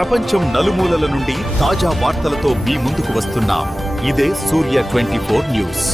ప్రపంచం నలుమూలల నుండి తాజా వార్తలతో మీ ముందుకు వస్తున్నాం. ఇదే సూర్య 24 న్యూస్.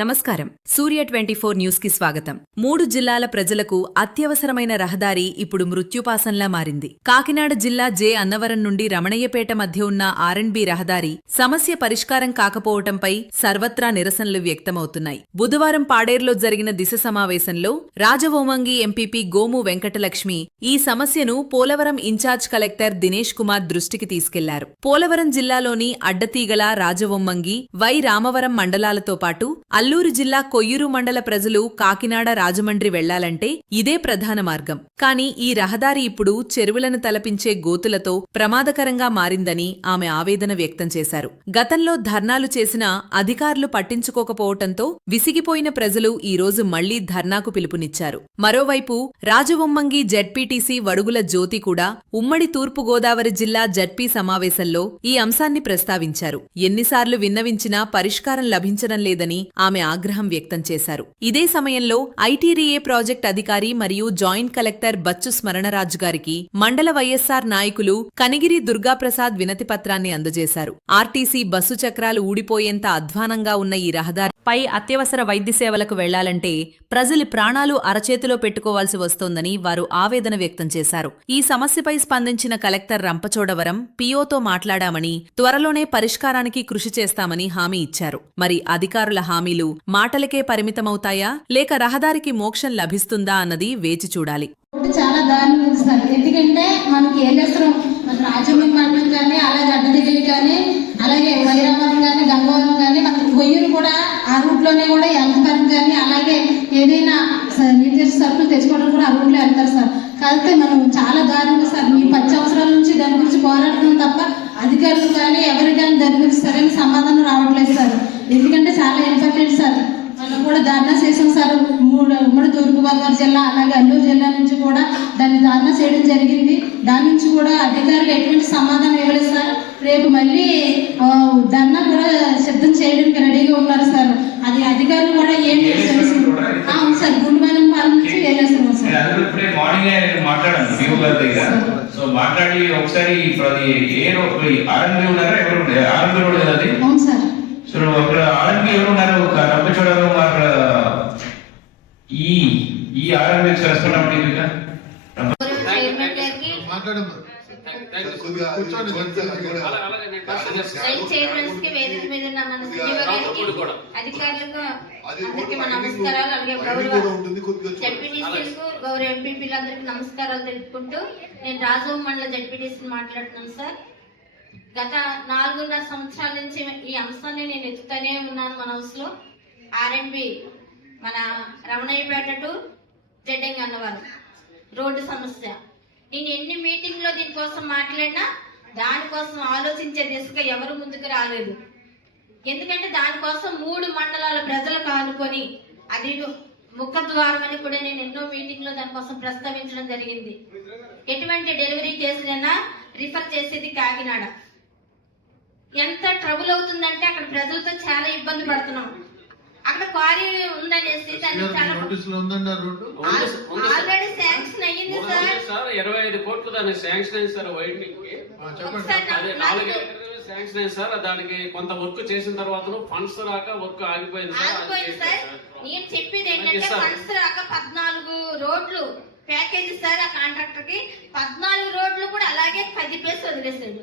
నమస్కారం. సూర్య 24 న్యూస్ కి స్వాగతం. 3 జిల్లాల ప్రజలకు అత్యవసరమైన రహదారి ఇప్పుడు మృత్యుపాసంలా మారింది. కాకినాడ జిల్లా జె అన్నవరం నుండి రమణయ్యపేట మధ్య ఉన్న ఆర్ఎండ్బి రహదారి సమస్య పరిష్కారం కాకపోవటంపై సర్వత్రా నిరసనలు వ్యక్తమవుతున్నాయి. బుధవారం పాడేరులో జరిగిన దిశ సమావేశంలో రాజవోమంగి ఎంపీపీ గోము వెంకటలక్ష్మి ఈ సమస్యను పోలవరం ఇన్ఛార్జ్ కలెక్టర్ దినేష్ కుమార్ దృష్టికి తీసుకెళ్లారు. పోలవరం జిల్లాలోని అడ్డతీగల, రాజవొమ్మంగి, వై రామవరం మండలాలతో పాటు అల్లూరు జిల్లా కొయ్యూరు మండల ప్రజలు కాకినాడ, రాజమండ్రి వెళ్లాలంటే ఇదే ప్రధాన మార్గం. కానీ ఈ రహదారి ఇప్పుడు చెరువులను తలపించే గోతులతో ప్రమాదకరంగా మారిందని ఆమె ఆవేదన వ్యక్తం చేశారు. గతంలో ధర్నాలు చేసినా అధికారులు పట్టించుకోకపోవటంతో విసిగిపోయిన ప్రజలు ఈ రోజు మళ్లీ ధర్నాకు పిలుపునిచ్చారు. మరోవైపు రాజవొమ్మంగి జెడ్పీటీసీ వడుగుల జ్యోతి కూడా ఉమ్మడి తూర్పు గోదావరి జిల్లా జడ్పీ సమావేశంలో ఈ అంశాన్ని ప్రస్తావించారు. ఎన్నిసార్లు విన్నవించినా పరిష్కారం లభించడం లేదని ఆమె ఆగ్రహం వ్యక్తం చేశారు. ఇదే సమయంలో ఐటీడీఏ ప్రాజెక్ట్ అధికారి మరియు జాయింట్ కలెక్టర్ బచ్చు స్మరణరాజు గారికి మండల వైఎస్సార్ నాయకులు కనిగిరి దుర్గాప్రసాద్ వినతిపత్రాన్ని అందజేశారు. ఆర్టీసీ బస్సు చక్రాలు ఊడిపోయేంత అధ్వానంగా ఉన్న ఈ రహదారిపై అత్యవసర వైద్య సేవలకు వెళ్లాలంటే ప్రజలు ప్రాణాలు అరచేతిలో పెట్టుకోవాల్సి వస్తోందని వారు ఆవేదన వ్యక్తం చేశారు. ఈ సమస్యపై స్పందించిన కలెక్టర్ రంపచోడవరం పీఓతో మాట్లాడామని, త్వరలోనే పరిష్కారానికి కృషి చేస్తామని హామీ ఇచ్చారు. మరి అధికారుల హామీలు మాటలకే పరిమితమవుతాయా లేక రహదారికి మోక్షం లభిస్తుందా అన్నది వేచి చూడాలి. చాలా దారుణం ఉంది సార్. ఎందుకంటే మనకి ఏలేశ్వరం, మన రాజమండ్రి మండలం కానీ, అలాగే అడ్డదిగిరి కానీ, అలాగే వైరావరం కానీ, గంగవరం కానీ, మనకి కొయ్యూరు కూడా ఆ రూట్ లోనే కూడా వెళ్తారు. కానీ అలాగే ఏదైనా నిర్దేశ సరుకులు తెచ్చుకోవడం కూడా ఆ రూట్ లో వెళ్తారు సార్. కాకపోతే మనం చాలా దారుణంగా సార్ మీ 10 సంవత్సరాల నుంచి దాని గురించి పోరాడుతున్నాం తప్ప అధికారులు కానీ ఎవరు కానీ దాని గురించి సరైన సమాధానం రావట్లేదు సార్. ఎందుకంటే చాలా ఇంపార్టెంట్ సార్. మనం కూడా ధర్నా చేసాం సార్. ఉమ్మడి తూర్పుగోదావరి జిల్లా అలాగే అల్లూరు జిల్లా నుంచి కూడా దాన్ని ధర్నా చేయడం జరిగింది. దాని నుంచి కూడా అధికారులు ఎటువంటి సమాధానం ఇవ్వలేదు సార్. రేపు మళ్ళీ ధర్నా కూడా సిద్ధం చేయడానికి రెడీగా ఉన్నారు సార్. అది అధికారులు కూడా ఏం చేశారు సార్. గుండెమైనం పాలన నుంచి వేరేసాము సార్. మాట్లాడి ఒకసారి అవును సార్. సో అక్కడ ఆర్ఎంపీ ఎవరు ఉన్నారు? రంపచోడవరం అక్కడ ఈ ఆర్ఎంపీ చేస్తున్నప్పుడు అధికారులకు అందరికీ మన నమస్కారాలు. అలాగే గౌరవ ఎంపీపీలందరికీ నమస్కారాలు తెలుపుకుంటూ నేను రాజవోం మండల జడ్పీటీసీని మాట్లాడుతున్నాను సార్. గత 4.5 సంవత్సరాల నుంచి ఈ అంశాన్ని నేను ఎత్తుతూనే ఉన్నాను. మన హౌస్లో ఆర్ఎండ్బి మన రమణయ్యపేట టు జడ్డంగి అన్నవరం రోడ్డు సమస్య. నేను ఎన్ని మీటింగ్లో దీనికోసం మాట్లాడినా దానికోసం ఆలోచించే దిశగా ఎవరు ముందుకు రాలేదు. ఎందుకంటే దానికోసం 3 మండలాల ప్రజలకు ఆనుకొని అది ముఖద్వారం అని కూడా నేను ఎన్నో మీటింగ్లో దానికోసం ప్రస్తావించడం జరిగింది. ఎటువంటి డెలివరీ కేసులైనా రిఫర్ చేసేది కాకినాడ. ఎంత ట్రబుల్ అవుతుందంటే అక్కడ ప్రజలతో చాలా ఇబ్బంది పడుతున్నాం. అక్కడ క్వారీ ఉందనేసి ఆల్రెడీ శాంక్షన్ అయ్యింది సార్. 25 కోట్లు దానికి శాంక్షన్ అయింది సార్. వైడ్నింగ్ శాంక్షన్ అయింది సార్. దానికి కొంత వర్క్ చేసిన తర్వాత ఫండ్స్ రాక వర్క్ ఆగిపోయింది సార్. నేను చెప్పేది ఏంటంటే ఫండ్స్ రాక 14 రోడ్లు ప్యాకేజీ సార్. ఆ కాంట్రాక్టర్ కి 14 రోడ్లు కూడా అలాగే 10 ప్లేస్ వదిలేసాడు.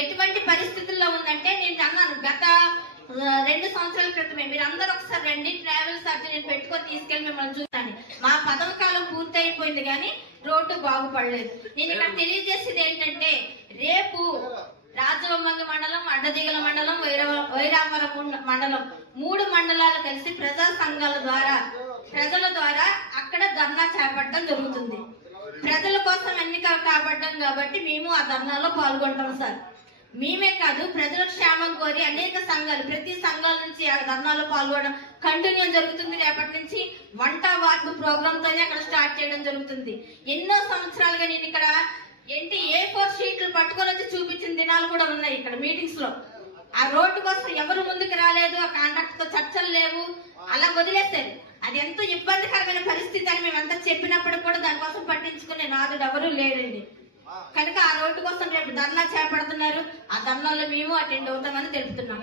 ఎటువంటి పరిస్థితుల్లో ఉందంటే నేను అన్నాను గత 2 సంవత్సరాల క్రితమే మీరు అందరూ ఒకసారి రండి, ట్రావెల్స్ నేను పెట్టుకొని తీసుకెళ్లి మిమ్మల్ని చూస్తాను. మా పదవ కాలం పూర్తి అయిపోయింది కానీ రోడ్డు బాగుపడలేదు. నేను ఇక్కడ తెలియజేసేది ఏంటంటే రేపు రాజవొమ్మంగి మండలం, అడ్డదిగల మండలం, వైరామరం మండలం 3 మండలాలు కలిసి ప్రజా సంఘాల ద్వారా ప్రజల ద్వారా అక్కడ ధర్నా చేపట్టడం జరుగుతుంది. ప్రజల కోసం ఎన్నిక కాబడ్డాం కాబట్టి మేము ఆ ధర్నాలో పాల్గొంటాం సార్. మేమే కాదు ప్రజల క్షేమం కోరి అనేక సంఘాలు ప్రతి సంఘాల నుంచి ఆ ధర్నాలో పాల్గొనడం కంటిన్యూ జరుగుతుంది. రేపటి నుంచి వంట వార్పు ప్రోగ్రామ్ తోనే అక్కడ స్టార్ట్ చేయడం జరుగుతుంది. ఎన్నో సంవత్సరాలుగా నేను ఇక్కడ A4 షీట్లు పట్టుకొని వచ్చి చూపించిన దినాలు కూడా ఉన్నాయి ఇక్కడ మీటింగ్స్ లో. ఆ రోడ్డు కోసం ఎవరు ముందుకు రాలేదు, ఆ కాంట్రాక్ట్ తో చర్చలు లేవు, అలా వదిలేశారు. అది ఎంతో ఇబ్బందికరమైన పరిస్థితి అని మేమంతా చెప్పినప్పుడు కూడా దానికోసం పట్టించుకునే నాదుడు ఎవరు లేరండి. కనుక ఆ రోడ్డు కోసం రేపు ధర్నా చేపడుతున్నారు. ఆ ధర్నాలో మేము అటెండ్ అవుతామని తెలుపుతున్నాం.